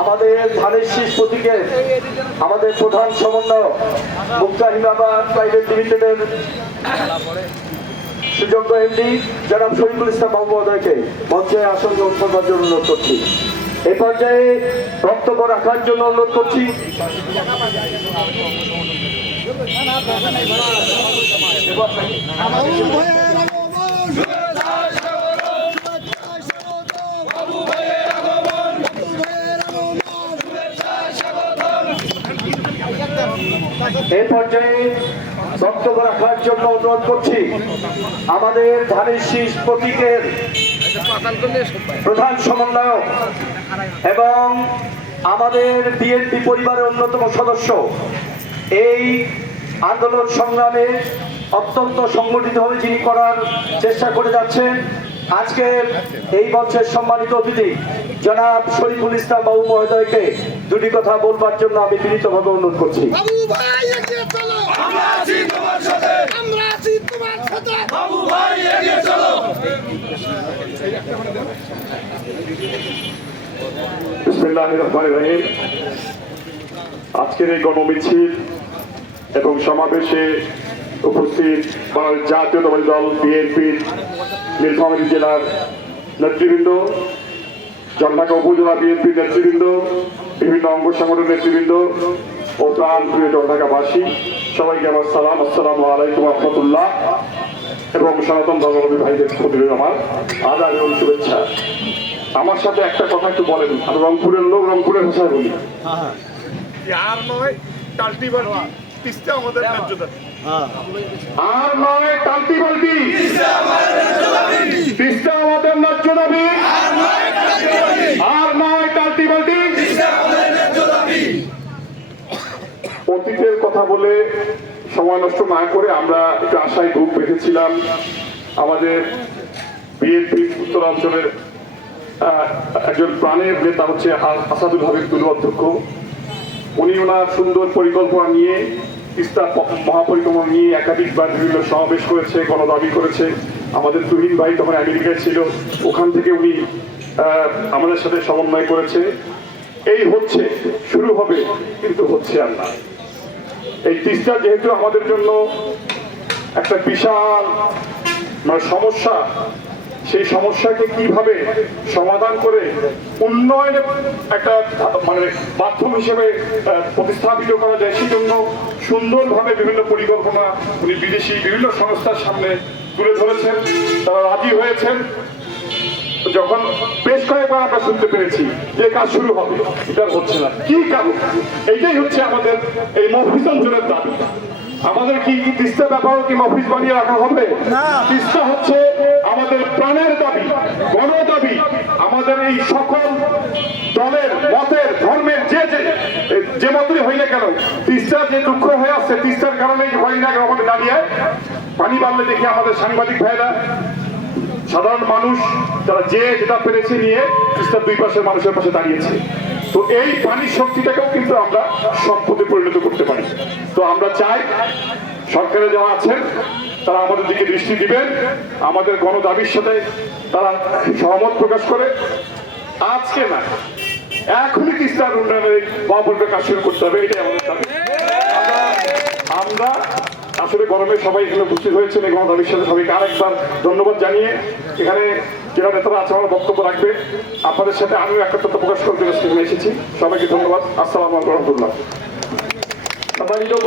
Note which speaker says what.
Speaker 1: আমাদের ধানের শীষ প্রতীকের আমাদের প্রধান সমন্বয়ক মুক্তা হিমাবাদ প্রাইভেট লিমিটেডের সুযোগ্য এমডি, জনাব শরীফুল ইসলাম বাবু মহোদয়কে মঞ্চে আসন গ্রহণ জন্য অনুরোধ করছি। এই পর্যায়ে বক্তব্য রাখার জন্য অনুরোধ করছি। এই পর্যায়ে বক্তব্য রাখার জন্য অনুরোধ করছি, আমাদের ধানের শীষ প্রতীকের প্রধান সমন্বয়ক এবং আমাদের বিএনপি পরিবারের অন্যতম সদস্য, এই আন্দোলন সংগ্রামে অত্যন্ত সংগঠিতভাবে যিনি করার চেষ্টা করে যাচ্ছেন, আজকে এই মঞ্চের সম্মানিত অতিথি জনাব শরীফুল ইসলাম বাবু মহোদয়কে দুটি কথা বলবার জন্য আমি বিনীতভাবে অনুরোধ করছি।
Speaker 2: বাবু ভাই এগিয়ে চলো।
Speaker 3: আমরা আছি তোমার সাথে।
Speaker 2: আমরা আছি তোমার সাথে।
Speaker 3: বাবু ভাই এগিয়ে চলো।
Speaker 1: বিসমিল্লাহ রহমান রহিম। আজকের এই গণমিছিল এবং সমাবেশে উপস্থিত বাংলাদেশ জাতীয়তাবাদী দল বিএনপির নীলফামারী জেলার নেতৃবৃন্দ জলঢাকা উপজেলা বিএনপির নেতৃবৃন্দ বিভিন্ন অঙ্গ সংগঠনের নেতৃবৃন্দ ও প্রাণ প্রিয় জলঢাকাবাসী সবাইকে আমার সালাম আসসালামু আলাইকুম রহমতুল্লাহ এবং সনাতন ধর্মী ভাইদের প্রতি আমার আদার এবং শুভেচ্ছা। আমার সাথে একটা কথা একটু বলেন আমি রংপুরের লোক রংপুরের ভাষায় বলি।
Speaker 3: আর নয় টাল্টি বাল্টি তিস্তা আমাদের
Speaker 1: আর নয় টালতি বালতি তিস্তা আমাদের ন্যায্য দাবি আর নয় টালতি বালতি অতীতের কথা বলে সময় নষ্ট না করে আমরা একটু আশায় গ্রুপ রেখেছিলাম আমাদের বিএনপি উত্তরাঞ্চলের একজন প্রাণের নেতা হচ্ছে আসাদুল হাবিব তুলু অধ্যক্ষ। উনি ওনার সুন্দর পরিকল্পনা নিয়ে, তিস্তা মহাপরিক্রমা নিয়ে একাধিকবার বিভিন্ন সমাবেশ করেছে, গণদাবি করেছে। আমাদের তুহিন ভাই তখন আমেরিকায় ছিল, ওখান থেকে উনি আমাদের সাথে সমন্বয় করেছে। এই হচ্ছে, শুরু হবে, কিন্তু হচ্ছে আর না। এই তিস্তা যেহেতু আমাদের জন্য একটা বিশাল মানে সমস্যা, সেই সমস্যাকে কীভাবে সমাধান করে উন্নয়নের একটা মানে মাধ্যম হিসেবে প্রতিস্থাপিত করা যায় সেই জন্য সুন্দরভাবে বিভিন্ন পরিকল্পনা উনি বিদেশি বিভিন্ন সংস্থার সামনে তুলে ধরেছেন। তারা রাজি হয়েছেন। যখন বেশ কয়েকবার আমরা শুনতে পেরেছি যে কাজ শুরু হবে এটা হচ্ছে না। কি কারণ? এইটাই হচ্ছে আমাদের এই মফিজ অঞ্চলের দাবি। আমাদের কি তিস্তা ব্যাপারও কি মফিজ বানিয়ে রাখা হবে? তিস্তা হচ্ছে আমাদের প্রাণের দাবি গণ দাবি আমাদের এই সকল দলের মতের ধর্মের যে যে যে মতই হইলে কেন তিস্তা যে দুঃখ হয়ে আসছে তিস্তার কারণে হয় না আমাদের দাঁড়িয়ে। পানি বাড়লে দেখি আমাদের সাংবাদিক ভাইরা সাধারণ মানুষ তারা যে যেটা পেরেছে নিয়ে তিস্তার দুই পাশের মানুষের পাশে দাঁড়িয়েছে। তো এই পানির শক্তিটাকেও কিন্তু আমরা সম্পদে পরিণত করতে পারি। তো আমরা চাই সরকারে যারা আছেন, তারা আমাদের দিকে দৃষ্টি দিবেন। আমাদের গণদাবির সাথে তারা সহমত প্রকাশ করে। আজকে না, এখনই তিস্তার উন্নয়নের মহাপরিবের কাজ শুরু করতে হবে, এটাই আমাদের দাবি। আমরা আসলে গরমে সবাই এখানে উপস্থিত হয়েছেন এবং তাদের সাথে সবাইকে আরেকবার ধন্যবাদ জানিয়ে এখানে যারা নেতারা আছে আমার বক্তব্য রাখবে। আপনাদের সাথে আমিও একটা তথ্য প্রকাশ করতে এসেছি। সবাইকে ধন্যবাদ। আসসালাম রহমতুল্লাহ।